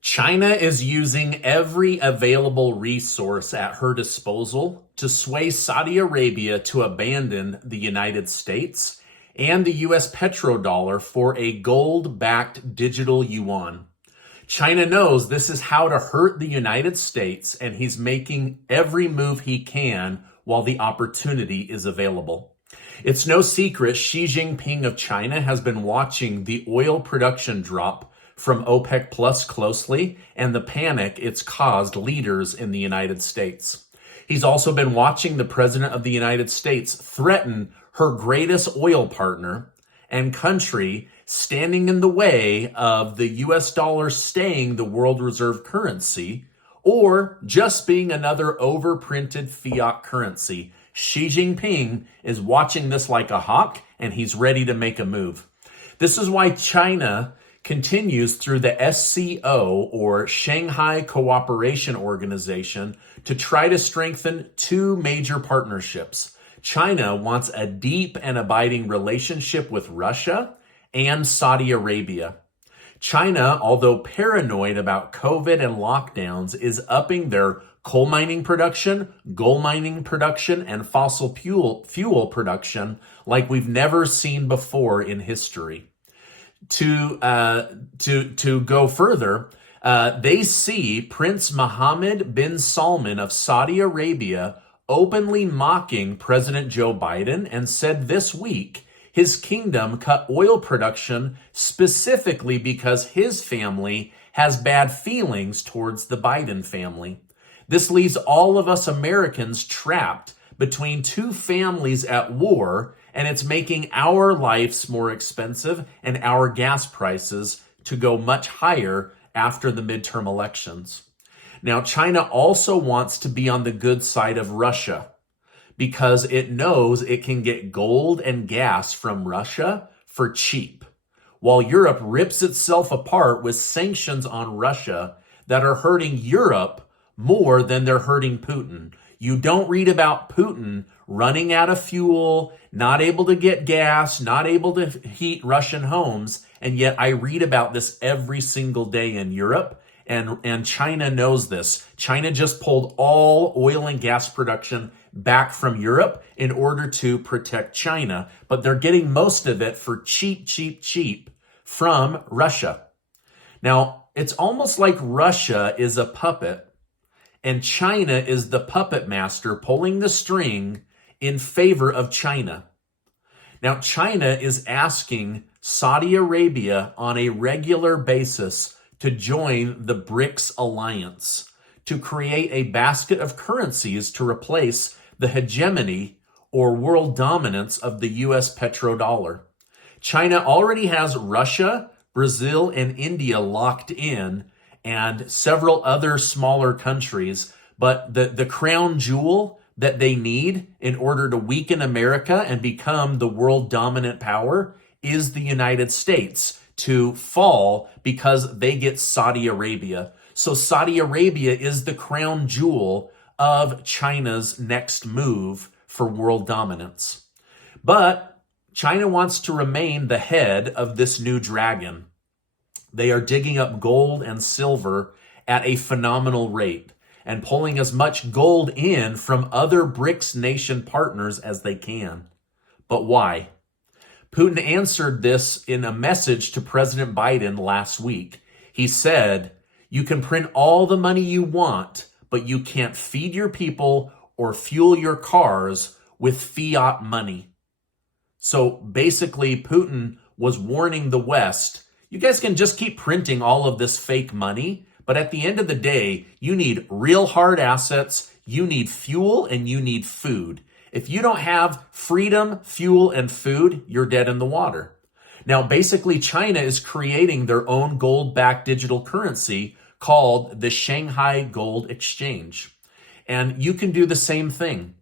China is using every available resource at her disposal to sway Saudi Arabia to abandon the United States and the US petrodollar for a gold-backed digital yuan. China knows this is how to hurt the United States, and he's making every move he can while the opportunity is available. It's no secret Xi Jinping of China has been watching the oil production drop from OPEC Plus closely and the panic it's caused leaders in the United States. He's also been watching the President of the United States threaten her greatest oil partner and country, standing in the way of the US dollar staying the world reserve currency or just being another overprinted fiat currency. Xi Jinping is watching this like a hawk, and he's ready to make a move. This is why China continues through the SCO, or Shanghai Cooperation Organization, to try to strengthen two major partnerships. China wants a deep and abiding relationship with Russia and Saudi Arabia. China, although paranoid about COVID and lockdowns, is upping their coal mining production, gold mining production, and fossil fuel production like we've never seen before in history. To go further, they see Prince Mohammed Bin Salman of Saudi Arabia openly mocking President Joe Biden and said this week his kingdom cut oil production specifically because his family has bad feelings towards the Biden family. This leaves all of us Americans trapped between two families at war, and it's making our lives more expensive and our gas prices to go much higher after the midterm elections. Now, China also wants to be on the good side of Russia because it knows it can get gold and gas from Russia for cheap, while Europe rips itself apart with sanctions on Russia that are hurting Europe more than they're hurting Putin. You don't read about Putin running out of fuel, not able to get gas, not able to heat Russian homes, and yet I read about this every single day in Europe, and China knows this. China just pulled all oil and gas production back from Europe in order to protect China, but they're getting most of it for cheap from Russia. Now, it's almost like Russia is a puppet and China is the puppet master pulling the string in favor of China. Now, China is asking Saudi Arabia on a regular basis to join the BRICS alliance, to create a basket of currencies to replace the hegemony or world dominance of the US petrodollar. China already has Russia, Brazil, and India locked in, and several other smaller countries, but the crown jewel that they need in order to weaken America and become the world dominant power is the United States to fall because they get Saudi Arabia. So Saudi Arabia is the crown jewel of China's next move for world dominance. But China wants to remain the head of this new dragon. They are digging up gold and silver at a phenomenal rate and pulling as much gold in from other BRICS nation partners as they can. But why? Putin answered this in a message to President Biden last week. He said, "You can print all the money you want, but you can't feed your people or fuel your cars with fiat money." So basically, Putin was warning the West, you guys can just keep printing all of this fake money, but at the end of the day, you need real hard assets, you need fuel, and you need food. If you don't have freedom, fuel, and food, you're dead in the water. Now, basically, China is creating their own gold-backed digital currency called the Shanghai Gold Exchange. And you can do the same thing.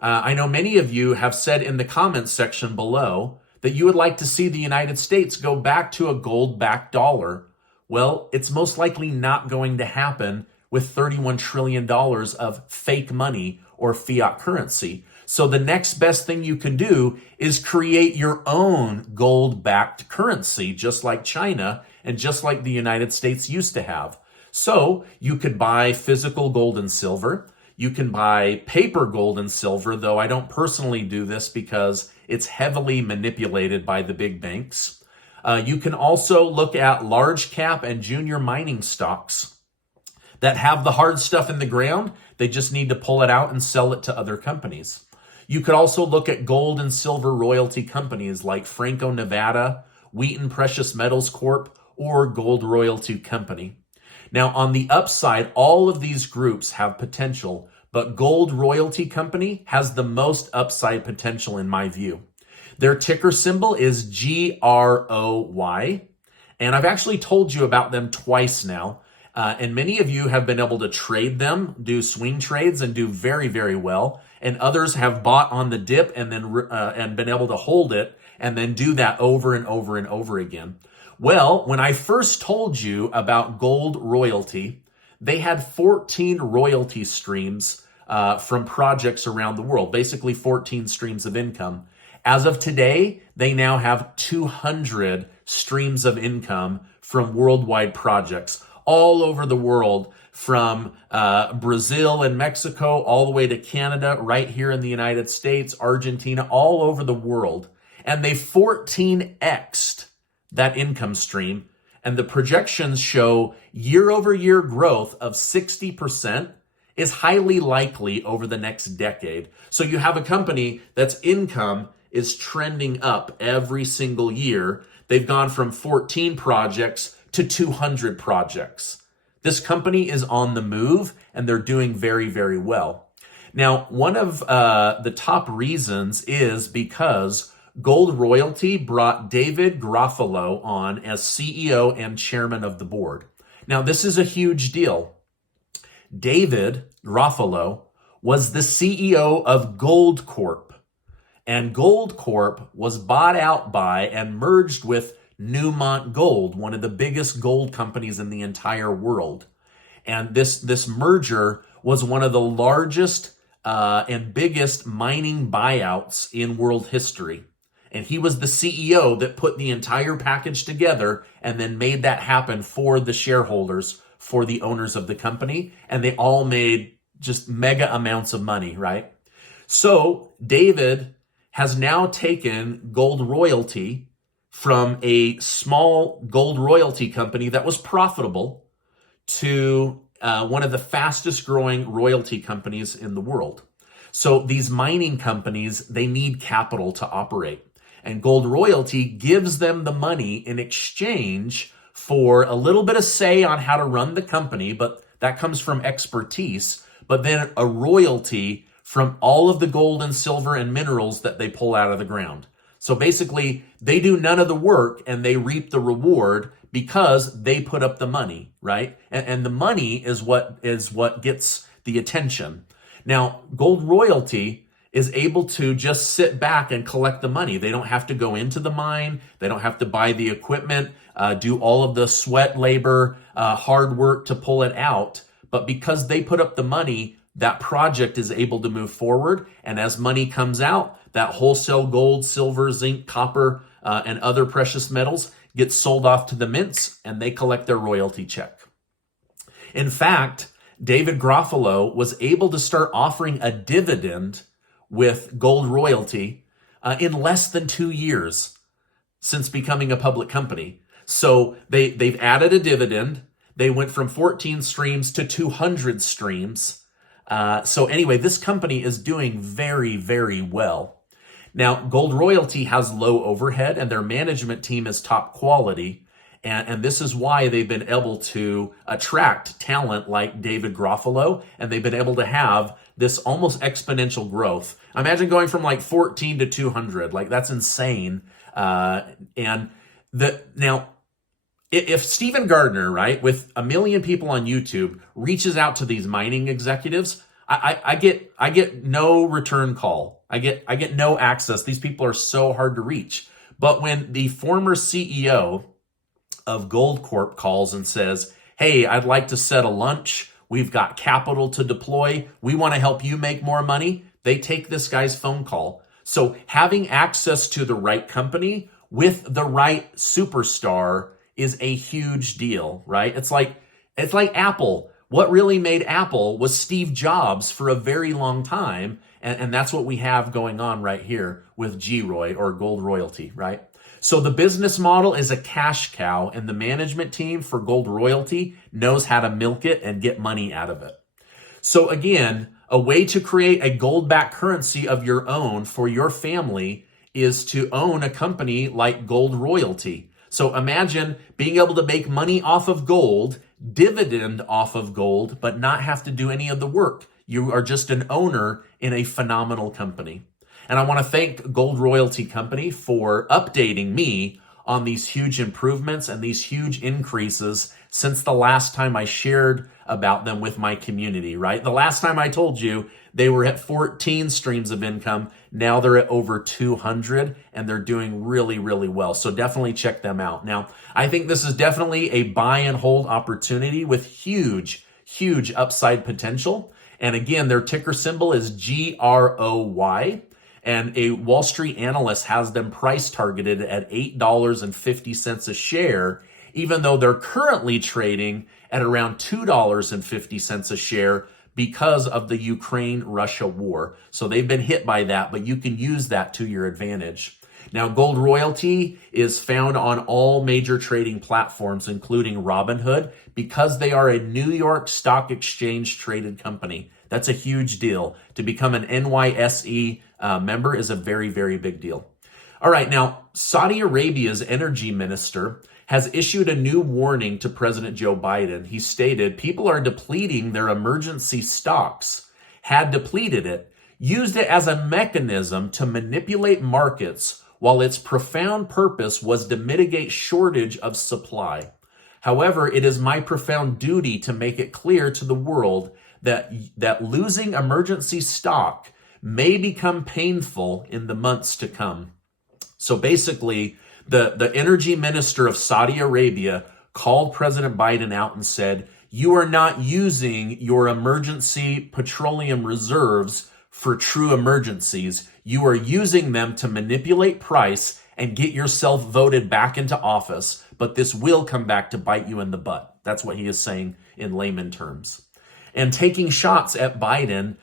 I know many of you have said in the comments section below that you would like to see the United States go back to a gold-backed dollar. Well, it's most likely not going to happen with $31 trillion of fake money or fiat currency. So the next best thing you can do is create your own gold-backed currency, just like China and just like the United States used to have. So you could buy physical gold and silver. You can buy paper gold and silver, though I don't personally do this because it's heavily manipulated by the big banks. You can also look at large cap and junior mining stocks that have the hard stuff in the ground. They just need to pull it out and sell it to other companies. You could also look at gold and silver royalty companies like Franco-Nevada, Wheaton Precious Metals Corp, or Gold Royalty Company. Now, on the upside, all of these groups have potential, but Gold Royalty Company has the most upside potential in my view. Their ticker symbol is GROY, and I've actually told you about them twice now, and many of you have been able to trade them, do swing trades, and do very, very well, and others have bought on the dip and then and been able to hold it and then do that over and over and over again. Well, when I first told you about Gold Royalty, they had 14 royalty streams from projects around the world, basically 14 streams of income. As of today, they now have 200 streams of income from worldwide projects all over the world, from Brazil and Mexico all the way to Canada, right here in the United States, Argentina, all over the world. And they 14x'd that income stream. And the projections show year-over-year growth of 60% is highly likely over the next decade. So you have a company that's income is trending up every single year. They've gone from 14 projects to 200 projects. This company is on the move, and they're doing very, very well. Now, one of the top reasons is because Gold Royalty brought David Garofalo on as CEO and chairman of the board. Now, this is a huge deal. David Garofalo was the CEO of Gold Corp, and Gold Corp was bought out by and merged with Newmont Gold, one of the biggest gold companies in the entire world. And this merger was one of the largest and biggest mining buyouts in world history. And he was the CEO that put the entire package together and then made that happen for the shareholders, for the owners of the company. And they all made just mega amounts of money, right? So David has now taken Gold Royalty from a small gold royalty company that was profitable to one of the fastest growing royalty companies in the world. So these mining companies, they need capital to operate. And Gold Royalty gives them the money in exchange for a little bit of say on how to run the company, but that comes from expertise, but then a royalty from all of the gold and silver and minerals that they pull out of the ground. So basically, they do none of the work and they reap the reward because they put up the money, right? And the money is what gets the attention. Now, Gold Royalty is able to just sit back and collect the money. They don't have to go into the mine. They don't have to buy the equipment, do all of the sweat labor, hard work to pull it out. But because they put up the money, that project is able to move forward. And as money comes out, that wholesale gold, silver, zinc, copper, and other precious metals gets sold off to the mints, and they collect their royalty check. In fact, David Garofalo was able to start offering a dividend with Gold Royalty in less than 2 years since becoming a public company. So they've added a dividend. They went from 14 streams to 200 streams. So anyway, this company is doing very, very well. Now, Gold Royalty has low overhead and their management team is top quality. And this is why they've been able to attract talent like David Garofalo, and they've been able to have this almost exponential growth. Imagine going from like 14 to 200, like that's insane. Now, if Stephen Gardner, right, with 1 million people on YouTube, reaches out to these mining executives, I get no return call. I get no access. These people are so hard to reach. But when the former CEO of Gold Corp calls and says, hey, I'd like to set a lunch. We've got capital to deploy. We want to help you make more money. They take this guy's phone call. So having access to the right company with the right superstar is a huge deal, right? It's like It's like Apple. What really made Apple was Steve Jobs for a very long time. And that's what we have going on right here with GROY or gold royalty, right? So the business model is a cash cow, and the management team for gold royalty knows how to milk it and get money out of it. So again, a way to create a gold-backed currency of your own for your family is to own a company like Gold Royalty. So imagine being able to make money off of gold, dividend off of gold, but not have to do any of the work. You are just an owner in a phenomenal company. And I want to thank Gold Royalty Company for updating me on these huge improvements and these huge increases since the last time I shared about them with my community, right? The last time I told you they were at 14 streams of income. Now they're at over 200 and they're doing really, really well. So definitely check them out. Now, I think this is definitely a buy and hold opportunity with huge, huge upside potential. And again, their ticker symbol is GROY. And a Wall Street analyst has them price targeted at $8.50 a share, even though they're currently trading at around $2.50 a share because of the Ukraine-Russia war. So they've been hit by that, but you can use that to your advantage. Now, Gold Royalty is found on all major trading platforms, including Robinhood, because they are a New York Stock Exchange traded company. That's a huge deal. To become an NYSE member is a very, very big deal. All right, now, Saudi Arabia's energy minister has issued a new warning to President Joe Biden. He stated, people are depleting their emergency stocks, had depleted it, used it as a mechanism to manipulate markets while its profound purpose was to mitigate shortage of supply. However, it is my profound duty to make it clear to the world that losing emergency stock may become painful in the months to come. So basically, the energy minister of Saudi Arabia called President Biden out and said, you are not using your emergency petroleum reserves for true emergencies. You are using them to manipulate price and get yourself voted back into office. But this will come back to bite you in the butt. That's what he is saying in layman terms. And taking shots at Biden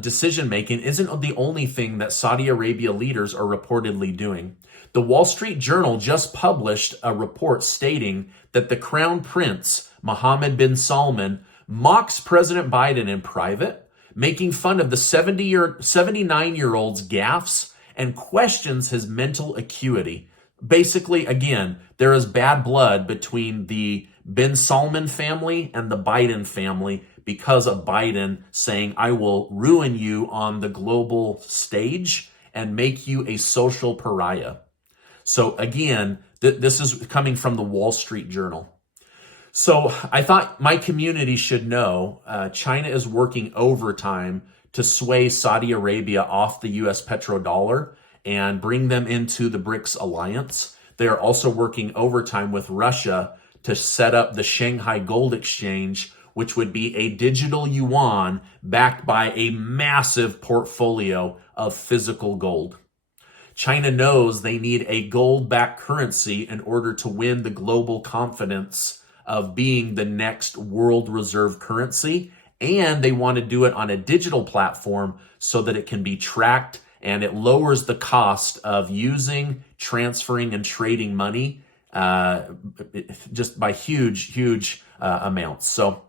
decision-making isn't the only thing that Saudi Arabia leaders are reportedly doing. The Wall Street Journal just published a report stating that the Crown Prince, Mohammed Bin Salman, mocks President Biden in private, making fun of the 79-year-old's gaffes and questions his mental acuity. Basically, again, there is bad blood between the Bin Salman family and the Biden family because of Biden saying, I will ruin you on the global stage and make you a social pariah. So again, this is coming from the Wall Street Journal. So I thought my community should know China is working overtime to sway Saudi Arabia off the U.S. petrodollar and bring them into the BRICS alliance. They are also working overtime with Russia to set up the Shanghai Gold Exchange, which would be a digital yuan backed by a massive portfolio of physical gold. China knows they need a gold-backed currency in order to win the global confidence of being the next world reserve currency, and they want to do it on a digital platform so that it can be tracked and it lowers the cost of using, transferring, and trading money just by huge amounts. So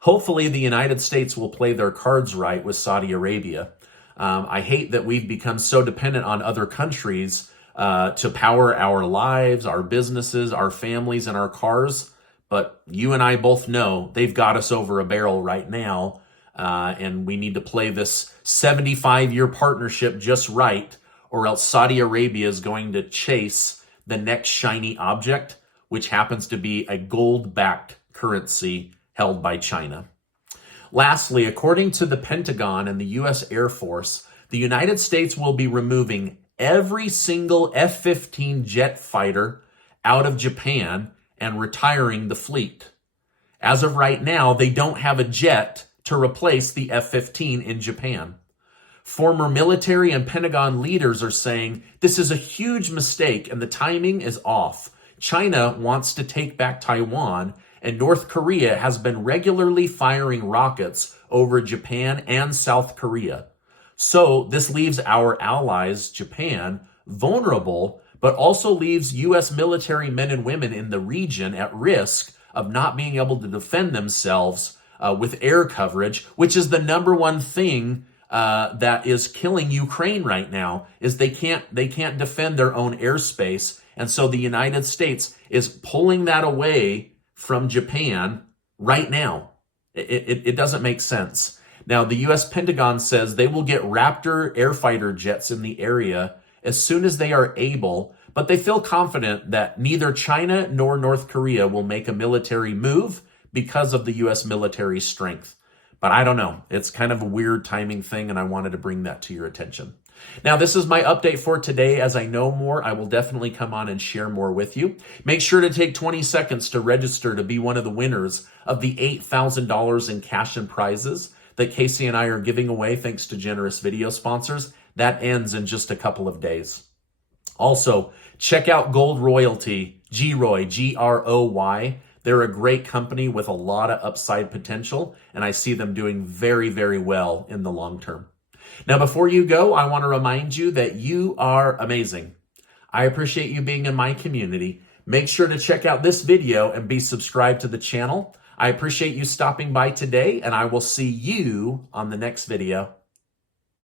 hopefully the United States will play their cards right with Saudi Arabia. I hate that we've become so dependent on other countries to power our lives, our businesses, our families, and our cars. But you and I both know they've got us over a barrel right now. And we need to play this 75-year partnership just right, or else Saudi Arabia is going to chase the next shiny object, which happens to be a gold-backed currency held by China. Lastly, according to the Pentagon and the U.S. Air Force, the United States will be removing every single F-15 jet fighter out of Japan and retiring the fleet. As of right now, they don't have a jet to replace the F-15 in Japan. Former military and Pentagon leaders are saying this is a huge mistake and the timing is off. China wants to take back Taiwan, and North Korea has been regularly firing rockets over Japan and South Korea. So this leaves our allies, Japan, vulnerable, but also leaves U.S. military men and women in the region at risk of not being able to defend themselves with air coverage, which is the number one thing that is killing Ukraine right now. Is they can't defend their own airspace, and so the United States is pulling that away from Japan right now. It doesn't make sense. Now, the U.S. Pentagon says they will get Raptor air fighter jets in the area as soon as they are able, but they feel confident that neither China nor North Korea will make a military move because of the U.S. military strength. But I don't know. It's kind of a weird timing thing, and I wanted to bring that to your attention. Now, this is my update for today. As I know more, I will definitely come on and share more with you. Make sure to take 20 seconds to register to be one of the winners of the $8,000 in cash and prizes that Casey and I are giving away thanks to generous video sponsors. That ends in just a couple of days. Also, check out Gold Royalty, GROY, G-R-O-Y. They're a great company with a lot of upside potential, and I see them doing very, very well in the long term. Now, before you go, I want to remind you that you are amazing. I appreciate you being in my community. Make sure to check out this video and be subscribed to the channel. I appreciate you stopping by today, and I will see you on the next video.